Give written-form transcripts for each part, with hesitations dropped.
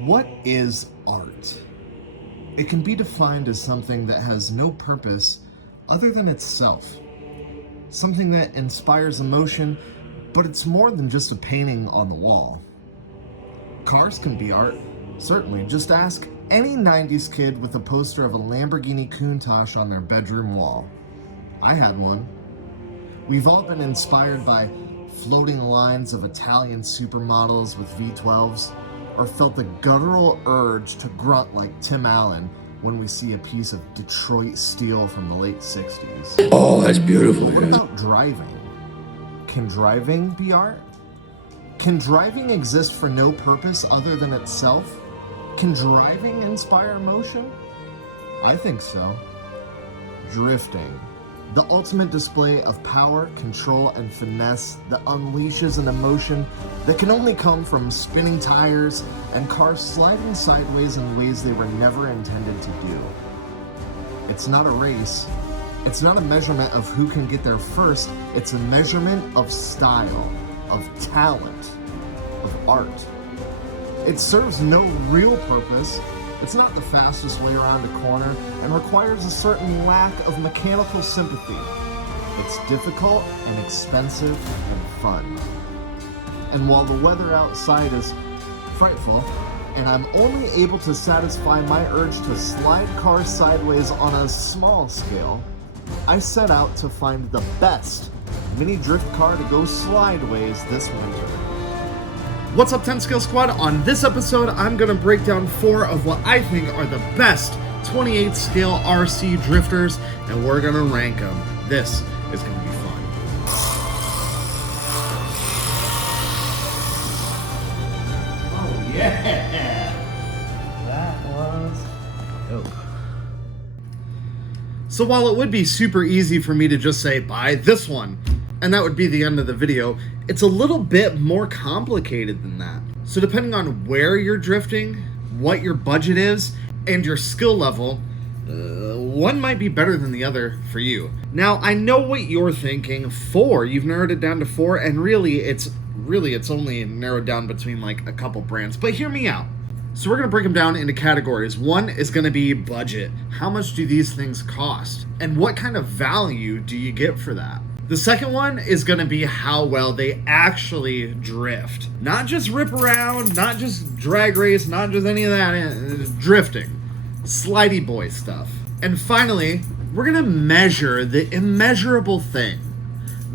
What is art? It can be defined as something that has no purpose other than itself. Something that inspires emotion, but it's more than just a painting on the wall. Cars can be art, certainly. Just ask any 90s kid with a poster of a Lamborghini Countach on their bedroom wall. I had one. We've all been inspired by floating lines of Italian supermodels with V12s, or felt the guttural urge to grunt like Tim Allen when we see a piece of Detroit steel from the late 60s. Oh, that's beautiful. What about driving? Can driving be art? Can driving exist for no purpose other than itself? Can driving inspire emotion? I think so. Drifting. The ultimate display of power, control, and finesse that unleashes an emotion that can only come from spinning tires and cars sliding sideways in ways they were never intended to do. It's not a race. It's not a measurement of who can get there first. It's a measurement of style, of talent, of art. It serves no real purpose. It's not the fastest way around a corner and requires a certain lack of mechanical sympathy. It's difficult and expensive and fun. And while the weather outside is frightful, and I'm only able to satisfy my urge to slide cars sideways on a small scale, I set out to find the best mini drift car to go slideways this winter. What's up, 10 Skill Squad? On this episode, I'm going to break down 4 of what I think are the best 28 scale RC drifters, and we're going to rank them. This is going to be fun. Oh yeah! That was dope. So while it would be super easy for me to just say, buy this one, and that would be the end of the video, it's a little bit more complicated than that. So depending on where you're drifting, what your budget is, and your skill level, one might be better than the other for you. Now, I know what you're thinking. 4, you've narrowed it down to 4, and really it's only narrowed down between like a couple brands, but hear me out. So we're gonna break them down into categories. One is gonna be budget. How much do these things cost? And what kind of value do you get for that? The second one is going to be how well they actually drift. Not just rip around, not just drag race, not just any of that. It's drifting. Slidey boy stuff. And finally, we're going to measure the immeasurable thing.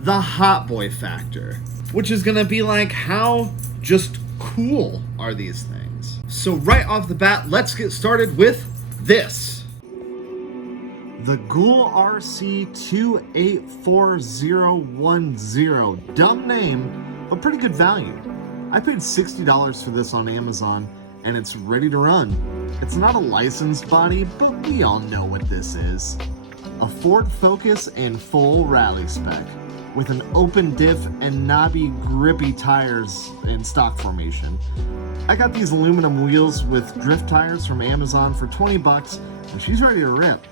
The hot boy factor. Which is going to be like, how just cool are these things? So right off the bat, let's get started with this. The Gool RC 2840010. Dumb name, but pretty good value. I paid $60 for this on Amazon, and it's ready to run. It's not a licensed body, but we all know what this is. A Ford Focus in full rally spec, with an open diff and knobby, grippy tires in stock formation. I got these aluminum wheels with drift tires from Amazon for 20 bucks, and she's ready to rip.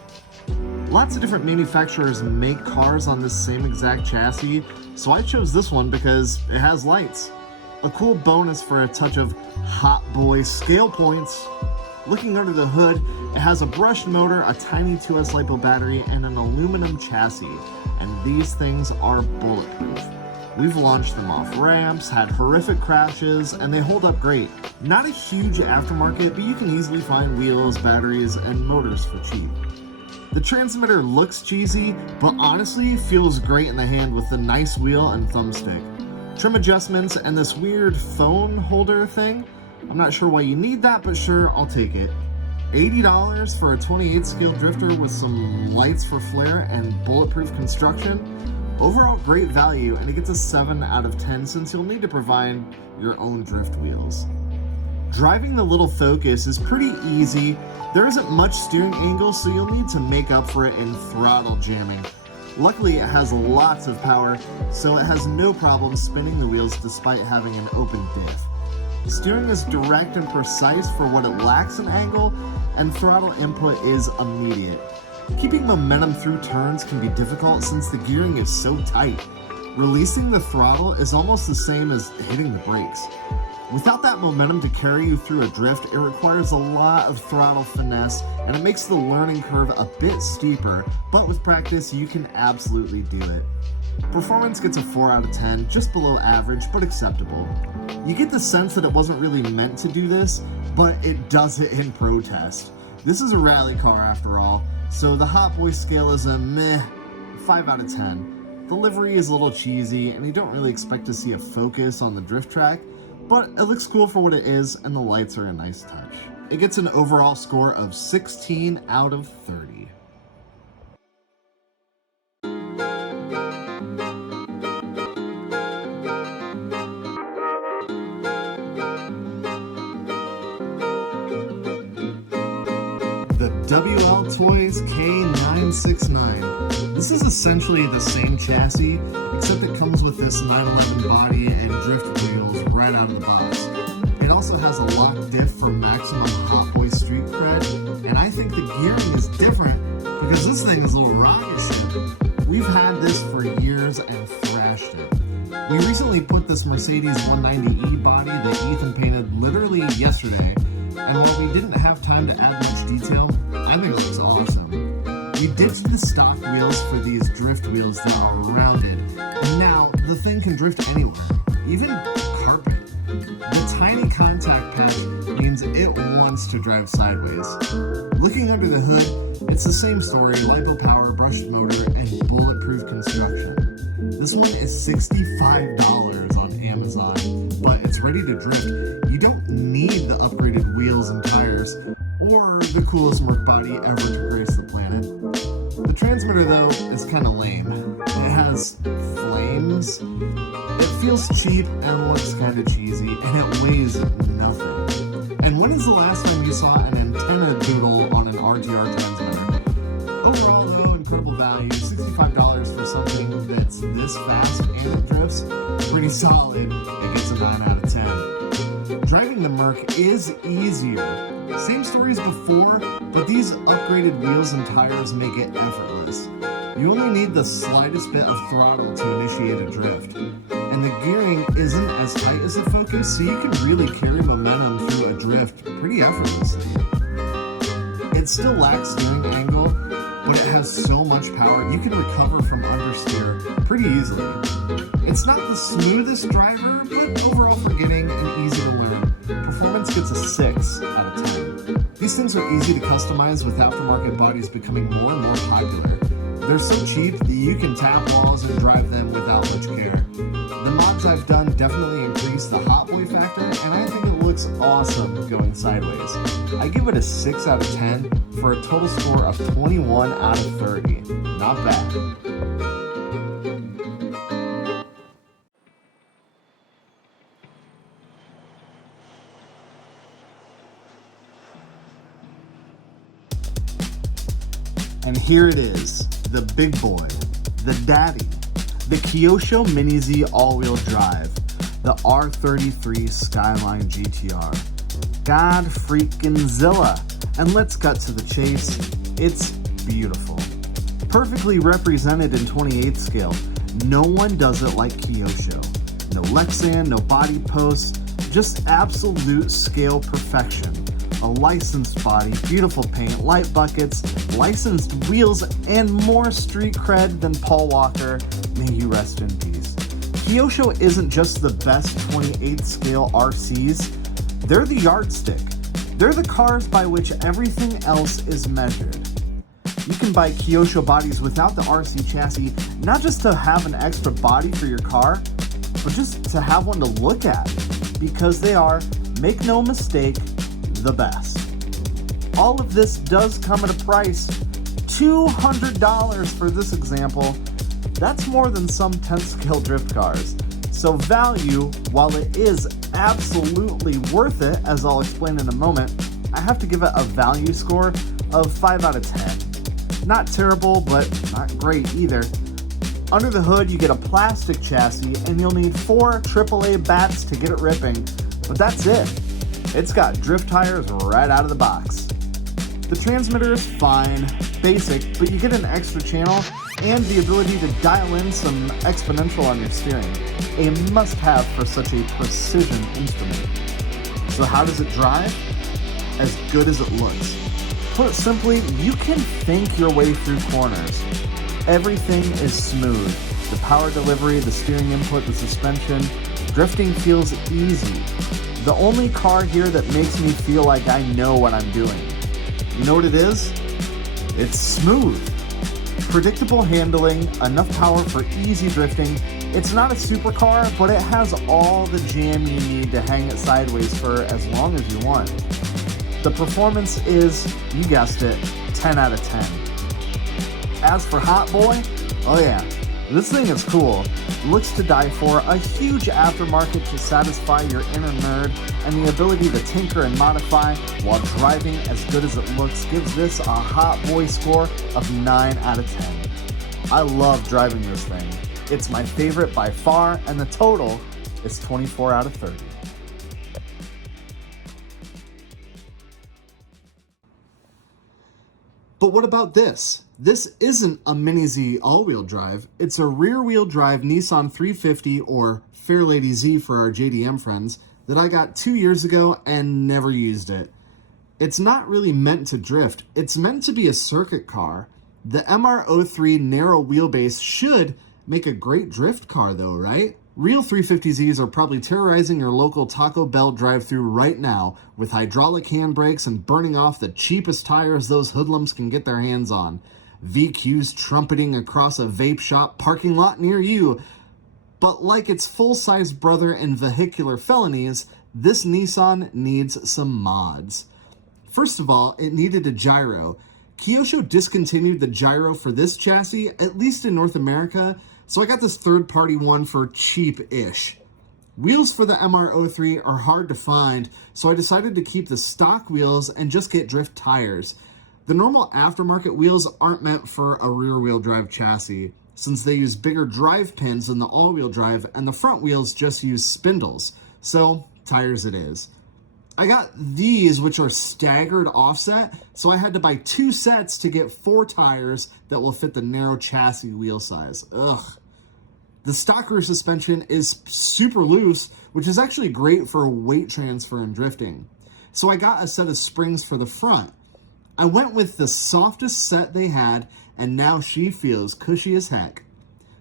Lots of different manufacturers make cars on this same exact chassis, so I chose this one because it has lights. A cool bonus for a touch of hot boy scale points. Looking under the hood, it has a brushed motor, a tiny 2S LiPo battery, and an aluminum chassis, and these things are bulletproof. We've launched them off ramps, had horrific crashes, and they hold up great. Not a huge aftermarket, but you can easily find wheels, batteries, and motors for cheap. The transmitter looks cheesy, but honestly feels great in the hand with the nice wheel and thumbstick. Trim adjustments and this weird phone holder thing. I'm not sure why you need that, but sure, I'll take it. $80 for a 28 scale drifter with some lights for flare and bulletproof construction. Overall, great value, and it gets a 7 out of 10 since you'll need to provide your own drift wheels. Driving the little Focus is pretty easy. There isn't much steering angle, so you'll need to make up for it in throttle jamming. Luckily, it has lots of power, so it has no problem spinning the wheels despite having an open diff. Steering is direct and precise for what it lacks in angle, and throttle input is immediate. Keeping momentum through turns can be difficult since the gearing is so tight. Releasing the throttle is almost the same as hitting the brakes. Without that momentum to carry you through a drift, it requires a lot of throttle finesse, and it makes the learning curve a bit steeper, but with practice, you can absolutely do it. Performance gets a 4 out of 10, just below average, but acceptable. You get the sense that it wasn't really meant to do this, but it does it in protest. This is a rally car after all, so the Hot Boy scale is a meh 5 out of 10. The livery is a little cheesy, and you don't really expect to see a focus on the drift track, but it looks cool for what it is, and the lights are a nice touch. It gets an overall score of 16 out of 30. The WL Toys K969. This is essentially the same chassis, except it comes with this 911 body and drift wheels right out of the box. It also has a lock diff for maximum Hot Boy street cred, and I think the gearing is different because this thing is a little rocket ship. We've had this for years and thrashed it. We recently put this Mercedes 190E body that Ethan painted literally yesterday, and while we didn't have time to add much detail, I think it looks awesome. We ditched the stock wheels for these drift wheels that are rounded, and now the thing can drift anywhere, even carpet. The tiny contact patch means it wants to drive sideways. Looking under the hood, it's the same story: lipo power, brushed motor, and bulletproof construction. This one is $65 on Amazon, but it's ready to drift. You don't need the upgraded wheels and tires, or the coolest Merc body ever to grace the planet. The transmitter, though, is kind of lame. It has flames, it feels cheap and looks kind of cheesy, and it weighs nothing. And when is the last time you saw an antenna doodle on an RTR transmitter? Overall, though, incredible value. $65 for something that's this fast and it drifts, pretty solid. It gets a 9 out of 10. Driving the Merc is easier. Same stories before, but these upgraded wheels and tires make it effortless. You only need the slightest bit of throttle to initiate a drift. And the gearing isn't as tight as the Focus, so you can really carry momentum through a drift pretty effortlessly. It still lacks steering angle, but it has so much power you can recover from understeer pretty easily. It's not the smoothest driver, but overall forgiving and easy to learn. Performance gets a 6 out of 10. These things are easy to customize with aftermarket bodies becoming more and more popular. They're so cheap that you can tap walls and drive them without much care. The mods I've done definitely increase the Hot Boy factor, and I think it looks awesome going sideways. I give it a 6 out of 10 for a total score of 21 out of 30. Not bad. And here it is, the big boy, the daddy, the Kyosho Mini Z all-wheel drive, the R33 Skyline GTR. God freaking Zilla! And let's cut to the chase. It's beautiful. Perfectly represented in 28 scale. No one does it like Kyosho. No Lexan, no body posts, just absolute scale perfection. A licensed body, beautiful paint, light buckets, licensed wheels, and more street cred than Paul Walker. May you rest in peace. Kyosho isn't just the best 28 scale RCs, they're the yardstick. They're the cars by which everything else is measured. You can buy Kyosho bodies without the RC chassis, not just to have an extra body for your car, but just to have one to look at, because they are, make no mistake, the best. All of this does come at a price, $200 for this example. That's more than some 10th scale drift cars. So value, while it is absolutely worth it, as I'll explain in a moment, I have to give it a value score of 5 out of 10. Not terrible, but not great either. Under the hood, you get a plastic chassis, and you'll need 4 AAA bats to get it ripping, but that's it. It's got drift tires right out of the box. The transmitter is fine, basic, but you get an extra channel and the ability to dial in some exponential on your steering. A must-have for such a precision instrument. So how does it drive? As good as it looks. Put simply, you can think your way through corners. Everything is smooth. The power delivery, the steering input, the suspension. Drifting feels easy. The only car here that makes me feel like I know what I'm doing. You know what it is? It's smooth. Predictable handling, enough power for easy drifting. It's not a supercar, but it has all the jam you need to hang it sideways for as long as you want. The performance is, you guessed it, 10 out of 10. As for Hot Boy, oh yeah, this thing is cool. Looks to die for, a huge aftermarket to satisfy your inner nerd, and the ability to tinker and modify while driving as good as it looks gives this a Hot Boy score of 9 out of 10. I love driving this thing. It's my favorite by far, and the total is 24 out of 30. But what about this? This isn't a Mini Z all-wheel drive. It's a rear-wheel drive Nissan 350, or Fairlady Z for our JDM friends, that I got 2 years ago and never used it. It's not really meant to drift. It's meant to be a circuit car. The MR03 narrow wheelbase should make a great drift car though, right? Real 350Zs are probably terrorizing your local Taco Bell drive-thru right now with hydraulic handbrakes and burning off the cheapest tires those hoodlums can get their hands on. VQs trumpeting across a vape shop parking lot near you. But like its full-size brother in vehicular felonies, this Nissan needs some mods. First of all, it needed a gyro. Kyosho discontinued the gyro for this chassis, at least in North America, so I got this third-party one for cheap-ish. Wheels for the MR03 are hard to find, so I decided to keep the stock wheels and just get drift tires. The normal aftermarket wheels aren't meant for a rear-wheel drive chassis, since they use bigger drive pins than the all-wheel drive, and the front wheels just use spindles. So, tires it is. I got these, which are staggered offset, so I had to buy 2 sets to get 4 tires that will fit the narrow chassis wheel size. Ugh. The stock rear suspension is super loose, which is actually great for weight transfer and drifting. So I got a set of springs for the front. I went with the softest set they had, and now she feels cushy as heck.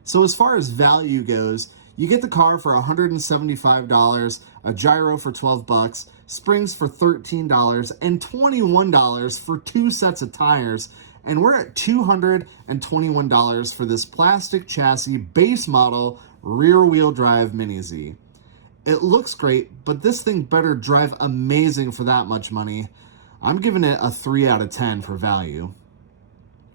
So as far as value goes, you get the car for $175, a gyro for $12, springs for $13, and $21 for 2 sets of tires, and we're at $221 for this plastic chassis base model rear-wheel drive Mini Z. It looks great, but this thing better drive amazing for that much money. I'm giving it a 3 out of 10 for value.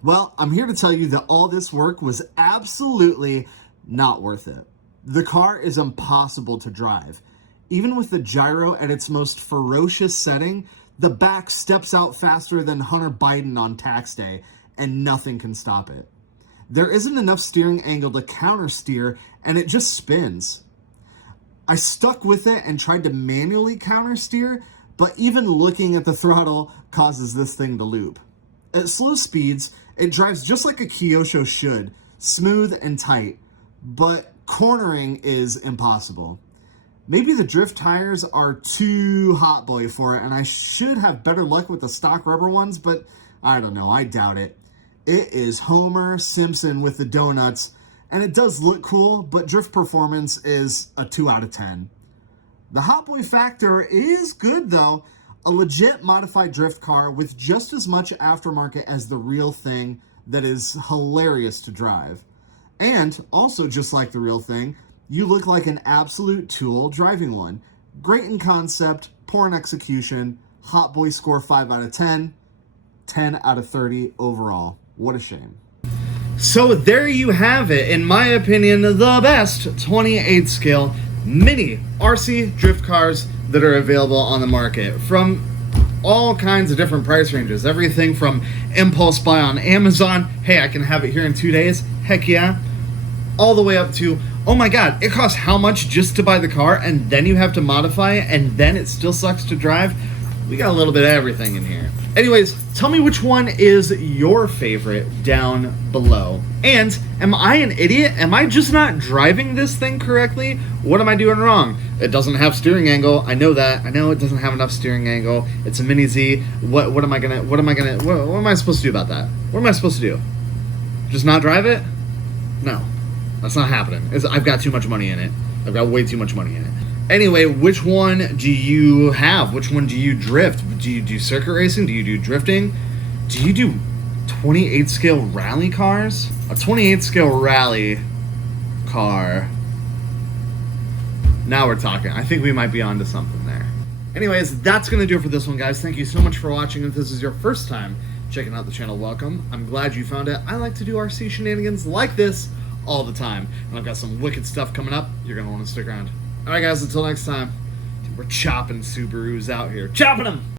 Well, I'm here to tell you that all this work was absolutely not worth it. The car is impossible to drive. Even with the gyro at its most ferocious setting, the back steps out faster than Hunter Biden on tax day, and nothing can stop it. There isn't enough steering angle to counter steer, and it just spins. I stuck with it and tried to manually counter steer, but even looking at the throttle causes this thing to loop. At slow speeds, it drives just like a Kyosho should, smooth and tight, but cornering is impossible. Maybe the drift tires are too hot boy for it, and I should have better luck with the stock rubber ones, but I don't know, I doubt it. It is Homer Simpson with the donuts, and it does look cool, but drift performance is a 2 out of 10. The hot boy factor is good though. A legit modified drift car with just as much aftermarket as the real thing that is hilarious to drive. And also just like the real thing, you look like an absolute tool driving one. Great in concept, poor in execution, hot boy score 5 out of 10, 10 out of 30 overall. What a shame. So there you have it. In my opinion, the best 28 scale mini RC drift cars that are available on the market from all kinds of different price ranges. Everything from impulse buy on Amazon, hey, I can have it here in 2 days, heck yeah, all the way up to, oh my god, it costs how much just to buy the car and then you have to modify it and then it still sucks to drive? We got a little bit of everything in here. Anyways, tell me which one is your favorite down below. And am I an idiot? Am I just not driving this thing correctly? What am I doing wrong? It doesn't have steering angle. I know that. I know it doesn't have enough steering angle. It's a Mini Z. What am I supposed to do about that? What am I supposed to do? Just not drive it? No, that's not happening. I've got too much money in it. I've got way too much money in it. Anyway, which one do you have? Which one do you drift? Do you do circuit racing? Do you do drifting? Do you do 28 scale rally cars? A 28 scale rally car. Now we're talking. I think we might be onto something there. Anyways, that's going to do it for this one, guys. Thank you so much for watching. If this is your first time checking out the channel, welcome. I'm glad you found it. I like to do RC shenanigans like this all the time. And I've got some wicked stuff coming up. You're going to want to stick around. Alright guys, until next time, we're chopping Subarus out here. Chopping them!